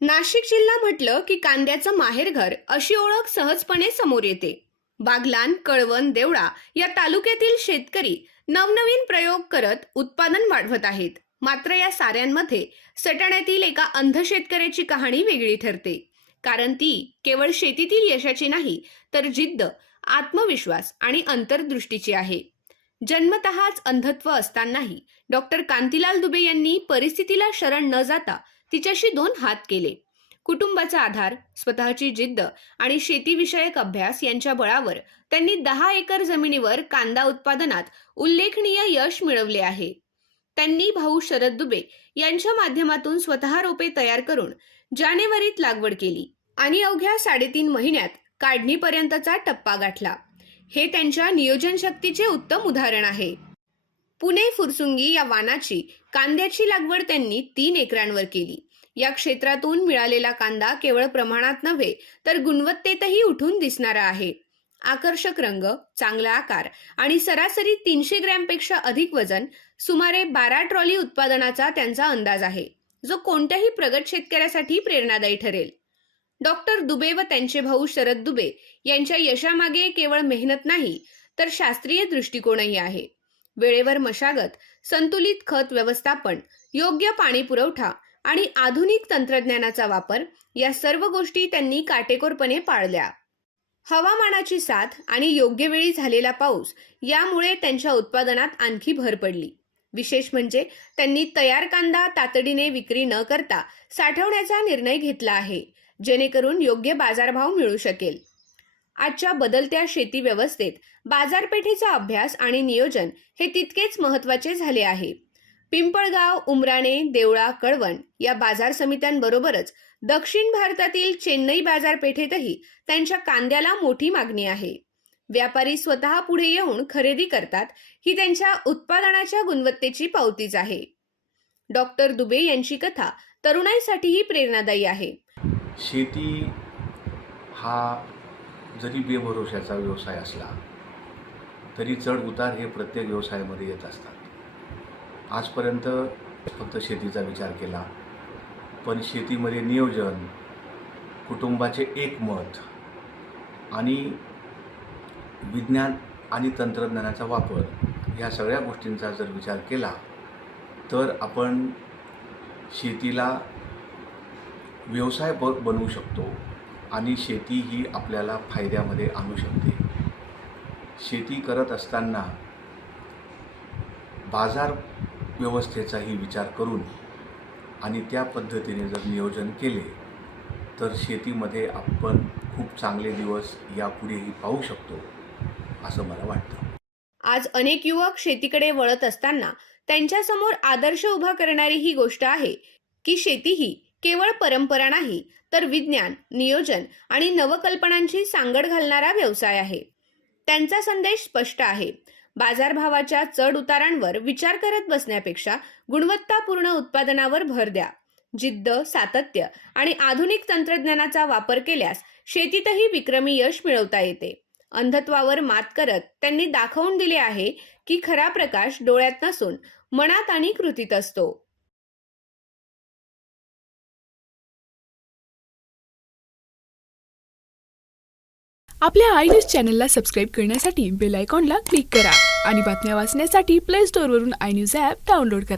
नाशिक जिल्हा म्हटलं की कांद्याचं माहेरघर अशी ओळख सहजपणे समोर येते. बागलाण, कळवण, देवळा या तालुक्यातील शेतकरी नवनवीन प्रयोग करत उत्पादन वाढवत आहेत. मात्र या साऱ्यांमध्ये सटाण्यातील एका अंध शेतकऱ्याची कहाणी वेगळी ठरते. कारण ती केवळ शेतीतील यशाची नाही, तर जिद्द, आत्मविश्वास आणि अंतर्दृष्टीची आहे. जन्मतःच अंधत्व असतानाही डॉक्टर कांतीलाल दुबे यांनी परिस्थितीला शरण न जाता तिच्याशी दोन हात केले. कुटुंबाचा आधार, स्वतःची जिद्द आणि शेतीविषयक अभ्यास यांच्या बळावर त्यांनी 10 एकर जमिनीवर कांदा उत्पादनात उल्लेखनीय यश मिळवले आहे. त्यांनी भाऊ शरद दुबे यांच्या माध्यमातून स्वतः रोपे तयार करून जानेवारीत लागवड केली आणि अवघ्या 3.5 महिन्यात काढणीपर्यंतचा टप्पा गाठला. हे त्यांच्या नियोजन शक्तीचे उत्तम उदाहरण आहे. पुणे फुरसुंगी या वानाची कांद्याची लागवड त्यांनी 3 एकरांवर केली. या क्षेत्रातून मिळालेला कांदा केवळ प्रमाणात नव्हे, तर गुणवत्तेतही उठून दिसणारा आहे. आकर्षक रंग, चांगला आकार आणि सरासरी 300 ग्रॅमपेक्षा अधिक वजन, सुमारे 12 ट्रॉली उत्पादनाचा त्यांचा अंदाज आहे, जो कोणत्याही प्रगत शेतकऱ्यासाठी प्रेरणादायी ठरेल. डॉक्टर दुबे व त्यांचे भाऊ शरद दुबे यांच्या यशामागे केवळ मेहनत नाही, तर शास्त्रीय दृष्टिकोनही आहे. वेळेवर मशागत, संतुलित खत व्यवस्थापन, योग्य पाणी पुरवठा आणि आधुनिक तंत्रज्ञानाचा वापर या सर्व गोष्टी त्यांनी काटेकोरपणे पाळल्या. हवामानाची साथ आणि योग्य वेळी झालेला पाऊस यामुळे त्यांच्या उत्पादनात आणखी भर पडली. विशेष म्हणजे त्यांनी तयार कांदा तातडीने विक्री न करता साठवण्याचा निर्णय घेतला आहे, जेणेकरून योग्य बाजारभाव मिळू शकेल. आजच्या बदलत्या शेती व्यवस्थेत बाजारपेठेचा अभ्यास आणि नियोजन हे तितकेच महत्त्वाचे झाले आहे. पिंपळगाव, उमराणे, देवळा, कळवण या बाजार समित्यांबरोबरच दक्षिण भारतातील चेन्नई बाजारपेठेतही त्यांच्या कांद्याला मोठी मागणी आहे. व्यापारी स्वतः पुढे येऊन खरेदी करतात, ही त्यांच्या उत्पादनाच्या गुणवत्तेची पावतीच आहे. डॉक्टर दुबे यांची कथा तरुणाईसाठीही प्रेरणादायी आहे. शेती हा जरी बेभरोशाचा व्यवसाय असला तरी चढ उतार हे प्रत्येक व्यवसायामध्ये येत असतात. आजपर्यंत फक्त शेतीचा विचार केला, पण शेतीमध्ये नियोजन, कुटुंबाचे एकमत आणि विज्ञान आणि तंत्रज्ञानाचा वापर ह्या सगळ्या गोष्टींचा जर विचार केला तर आपण शेतीला व्यवसाय बनवू शकतो आणि शेती ही आपल्याला फायद्यामध्ये आणू शकते. शेती करत असताना बाजार व्यवस्थेचाही विचार करून आणि त्या पद्धतीने जर नियोजन केले तर शेतीमध्ये आपण खूप चांगले दिवस यापुढेही पाहू शकतो, असं मला वाटतं. आज अनेक युवक शेतीकडे वळत असताना त्यांच्यासमोर आदर्श उभा करणारी ही गोष्ट आहे की शेती ही केवळ परंपरा नाही, तर विज्ञान, नियोजन आणि नवकल्पनांची सांगड घालणारा व्यवसाय आहे. त्यांचा संदेश स्पष्ट आहे. बाजारभावाच्या चढ उतारांवर विचार करत बसण्यापेक्षा गुणवत्तापूर्ण उत्पादनावर भर द्या. जिद्द, सातत्य आणि आधुनिक तंत्रज्ञानाचा वापर केल्यास शेतीतही विक्रमी यश मिळवता येते. अंधत्वावर मात करत त्यांनी दाखवून दिले आहे की खरा प्रकाश डोळ्यात नसून मनात आणि कृतीत असतो. आपल्या आय न्यूज चॅनलला सबस्क्राईब करण्यासाठी बेल आयकॉनला क्लिक करा आणि बातम्या वाचण्यासाठी प्ले स्टोअरवरून आय न्यूज ॲप डाउनलोड करा.